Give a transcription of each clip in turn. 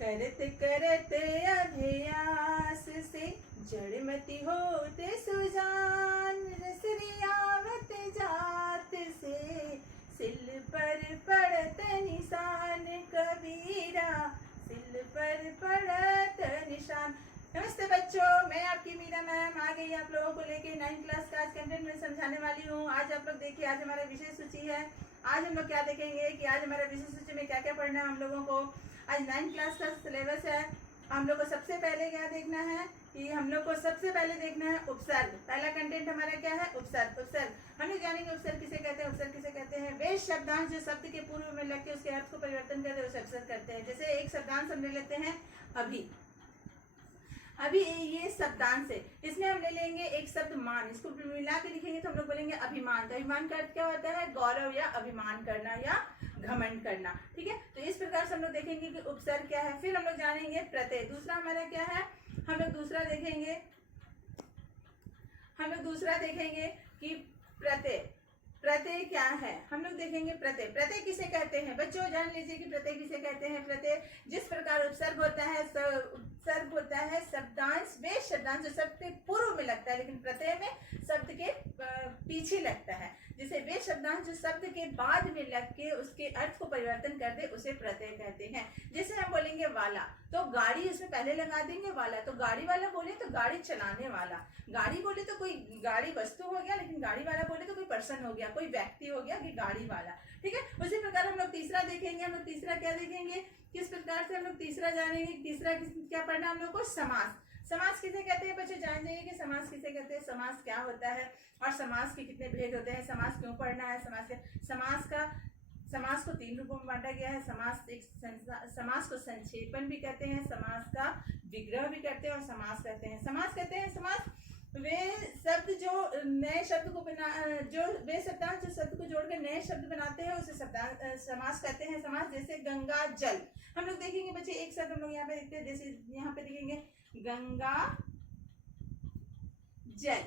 करत करत अभ्यास से जड़मति होते सुजान, रसरियावत जात से सिल पर पड़त निशान कबीरा, सिल पर पड़त निशान। नमस्ते बच्चों, मैं आपकी मीरा मैम आ गई आप लोगों को लेके 9th क्लास का आज कंटेंट में समझाने वाली हूँ। आज आप लोग देखिए, आज हमारा विषय सूची है। आज हम लोग क्या देखेंगे कि आज हमारा विषय सूची में क्या क्या पढ़ना है हम लोगों को। आज 9th क्लास का सिलेबस है। हम लोग को सबसे पहले क्या देखना है कि हम लोग को सबसे पहले देखना है उपसर्ग। पहला कंटेंट हमारा क्या है? उपसर्ग। उपसर्ग हम लोग जानेंगे उपसर्ग किसे कहते हैं। उपसर्ग किसे कहते हैं? वे शब्दांश जो शब्द के पूर्व में लग के उसके अर्थ को परिवर्तन करते हैं उसे उपसर्ग कहते हैं। जैसे एक शब्दांश हम ले लेते हैं अभी। अभी ये शब्दांश है, इसमें हम ले लेंगे एक शब्द मान, इसको मिला के लिखेंगे तो हम लोग बोलेंगे अभिमान। तो अभिमान का अर्थ क्या होता है? गौरव या अभिमान करना या घमंड करना। ठीक है, तो इस प्रकार से हम लोग देखेंगे कि उपसर्ग क्या है। फिर हम लोग जानेंगे प्रत्यय। दूसरा हमारा क्या है? हम लोग दूसरा देखेंगे कि प्रत्यय। प्रत्यय क्या है हम लोग देखेंगे। प्रत्यय प्रत्यय किसे कहते हैं बच्चों? जान लीजिए कि प्रत्यय किसे कहते हैं। प्रत्यय जिस प्रकार उपसर्ग होता है, उपसर्ग होता है शब्दांश, वे शब्दांश जो शब्द के पूर्व में लगता है लेकिन प्रत्यय में शब्द के पीछे लगता है। जैसे वे शब्दांश जो शब्द के बाद में लग के उसके अर्थ को परिवर्तन कर दे उसे प्रत्यय कहते हैं। जैसे हम बोलेंगे वाला, तो गाड़ी उसमें पहले लगा देंगे वाला, तो गाड़ी वाला बोले तो गाड़ी चलाने वाला, गाड़ी बोले तो कोई गाड़ी वस्तु हो गया, लेकिन गाड़ी वाला बोले तो कोई पर्सन हो गया, कोई व्यक्ति हो गया कि गाड़ी वाला। ठीक है, उसी प्रकार हम लोग तीसरा देखेंगे। हम लोग तीसरा क्या देखेंगे, किस प्रकार से हम लोग तीसरा जानेंगे। तीसरा क्या पढ़ना हम लोग को? समास। समास किसे कहते हैं बच्चों? जान जाइए कि समास किसे कहते हैं, समास क्या होता है और समास के कितने भेद होते हैं, समास क्यों पढ़ना है। समास को 3 रूपों में बांटा गया है। समास को संक्षेपण भी कहते हैं, समास का विग्रह भी कहते हैं और समास कहते हैं। समास कहते हैं समास वे शब्द जो नए शब्द को वे शब्दांश जो शब्द को जोड़कर नए शब्द बनाते हैं उसे समास कहते हैं। समास जैसे गंगा जल, हम लोग देखेंगे बच्चे एक शब्द हम लोग यहाँ पे देखते हैं। जैसे यहाँ पे देखेंगे गंगा जल,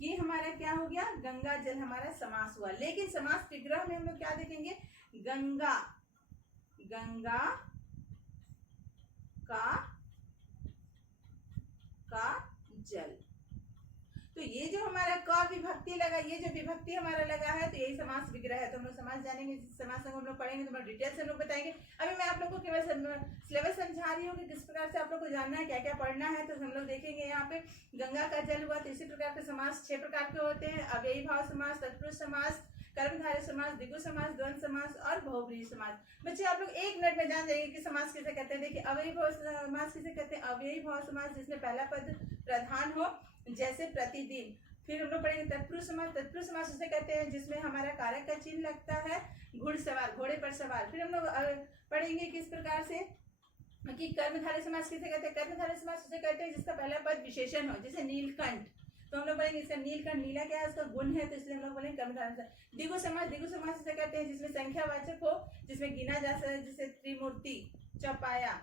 ये हमारा क्या हो गया? गंगा जल हमारा समास हुआ। लेकिन समास विग्रह में हम लोग क्या देखेंगे? गंगा का जल। तो ये जो हमारा क विभक्ति लगा, ये जो विभक्ति हमारा लगा है तो यही समास विग्रह है। तो हम लोग समास जानेंगे, समास हम लोग पढ़ेंगे तो डिटेल से हम लोग बताएंगे। अभी मैं आप लोग को केवल सिलेबस समझा रही हूँ कि किस प्रकार से आप लोग को जानना है, क्या क्या पढ़ना है। तो हम लोग देखेंगे यहाँ पे गंगा का जल हुआ, तो इसी प्रकार के समास 6 प्रकार के होते हैं। अव्ययी भाव समास, तत्पुरुष समास, कर्मधारय समास, द्विगु समास, द्वंद्व समास और बहुब्रीहि समास। बच्चे आप लोग 1 मिनट में जान जाएंगे कि समास किसे कहते हैं। देखिए अव्ययी भाव समास किसे कहते हैं? अव्ययी भाव समास जिसमें पहला पद प्रधान हो, जैसे प्रतिदिन। फिर हम लोग पढ़ेंगे तत्पुरुष समास। तत्पुरुष समास उसे कहते हैं जिसमें हमारा कारक का चिन्ह लगता है, घुड़सवार, घोड़े पर सवार। फिर हम लोग पढ़ेंगे किस प्रकार से कि कर्मधारय समास किसे कहते हैं। कर्मधारय समास उसे कहते हैं जिसका पहला पद विशेषण हो, जैसे नीलकंठ। तो हम लोग बोलेंगे इसका नीलकंठ, नीला क्या है? उसका गुण है, तो इसलिए हम लोग बोलेंगे कर्मधारय समास। द्विगु समास, द्विगु समास उसे कहते हैं जिसमें संख्यावाचक हो, जिसमें गिना जा सके, जैसे त्रिमूर्ति, चौपाया।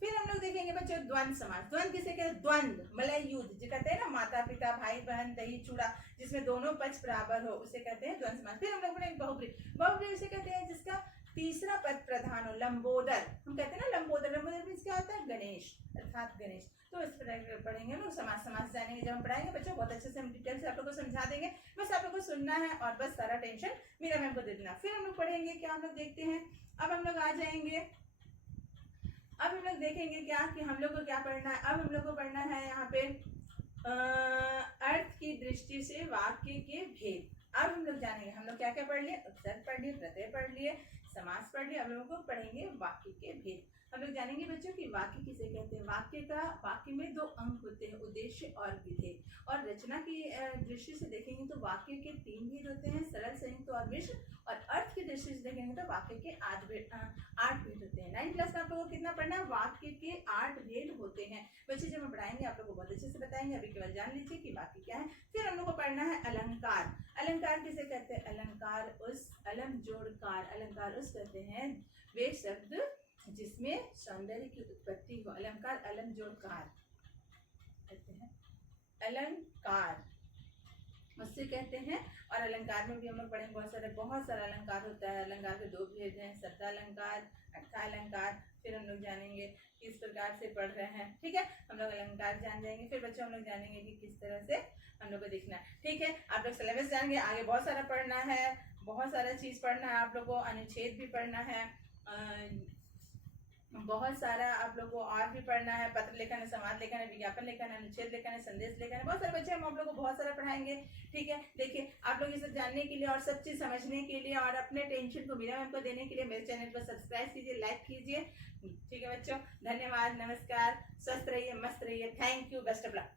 फिर हम लोग देखेंगे बच्चों द्वंद्व समास। द्वंद्व किसे कहते हैं? द्वंद्व मलय युद्ध जो कहते हैं ना, माता पिता, भाई बहन, दही चूड़ा, जिसमें दोनों पक्ष बराबर हो, उसे कहते हैं द्वंद्व समास। फिर हम लोग बोलेंगे बहुब्रीहि। बहुब्रीहि उसे कहते हैं जिसका तीसरा पद प्रधान हो, लंबोदर। हम कहते हैं ना लंबोदर, लंबोदर मीन्स क्या होता है? गणेश, अर्थात गणेश। तो इस प्रकार पढ़ेंगे लोग समास। समास जानेंगे जब हम पढ़ाएंगे बच्चों, बहुत अच्छे से हम डिटेल से आप लोग को समझा देंगे। बस आप लोग को सुनना है और बस सारा टेंशन मीरा मैम को दे देना। फिर हम लोग पढ़ेंगे क्या, हम लोग देखते हैं। अब हम लोग आ जाएंगे, अब हम लोग देखेंगे क्या कि हम लोग को क्या पढ़ना है। अब हम लोग को पढ़ना है यहाँ पे अर्थ की दृष्टि से वाक्य के भेद। अब हम लोग जानेंगे, हम लोग क्या क्या पढ़ लिए? उपसर्ग पढ़ लिए, प्रत्यय पढ़ लिए, समास पढ़ लिए। अब लोगों को पढ़ेंगे वाक्य के भेद। हम लोग जानेंगे बच्चों कि वाक्य किसे कहते हैं। वाक्य में 2 अंग होते हैं, उद्देश्य और विधेय। और रचना की दृष्टि से देखेंगे तो वाक्य के 3 भेद होते हैं, सरल, संयुक्त और मिश्र। और अर्थ की दृष्टि से देखेंगे तो वाक्य के 8 भेद होते हैं। 9th क्लास में आप लोगों को कितना पढ़ना है? वाक्य के 8 भेद होते हैं। बच्चे जब हम पढ़ाएंगे आप लोग को बहुत अच्छे से बताएंगे। अभी केवल जान लीजिए कि वाक्य क्या है। फिर हम लोग को पढ़ना है अलंकार। अलंकार किसे कहते हैं? अलंकार उस, अलम जोड़कार, अलंकार उस कहते हैं वे शब्द जिसमें सौंदर्य की उत्पत्ति हो। अलंकार अलम जोड़कार कहते हैं। अलंकार उससे कहते हैं। और अलंकार में भी हम लोग पढ़ेंगे, बहुत सारा अलंकार होता है। अलंकार के दो भेद हैं, शब्द अलंकार, अर्थ अलंकार। फिर हम लोग जानेंगे किस प्रकार से पढ़ रहे हैं, ठीक है। हम लोग अलंकार जान जाएंगे, फिर बच्चों हम लोग जानेंगे कि किस तरह से हम लोग को देखना है, ठीक है। आप लोग सिलेबस जानेंगे, आगे बहुत सारा पढ़ना है, बहुत सारा चीज पढ़ना है आप लोग को। अनुच्छेद भी पढ़ना है, बहुत सारा आप लोग को और भी पढ़ना है। पत्र लेखन है, समाज लेखन है, विज्ञापन लेखन है, अनुच्छेद लेखन है, संदेश लेखन है। बहुत सारे बच्चे हम आप लोग को बहुत सारा पढ़ाएंगे, ठीक है। देखिए आप लोग ये सब जानने के लिए और सब चीज समझने के लिए और अपने टेंशन को मीरा मैम को देने के लिए मेरे चैनल को सब्सक्राइब कीजिए, लाइक कीजिए, ठीक है बच्चों। धन्यवाद, नमस्कार, स्वस्थ रहिए, मस्त रहिए, thank you, best of luck.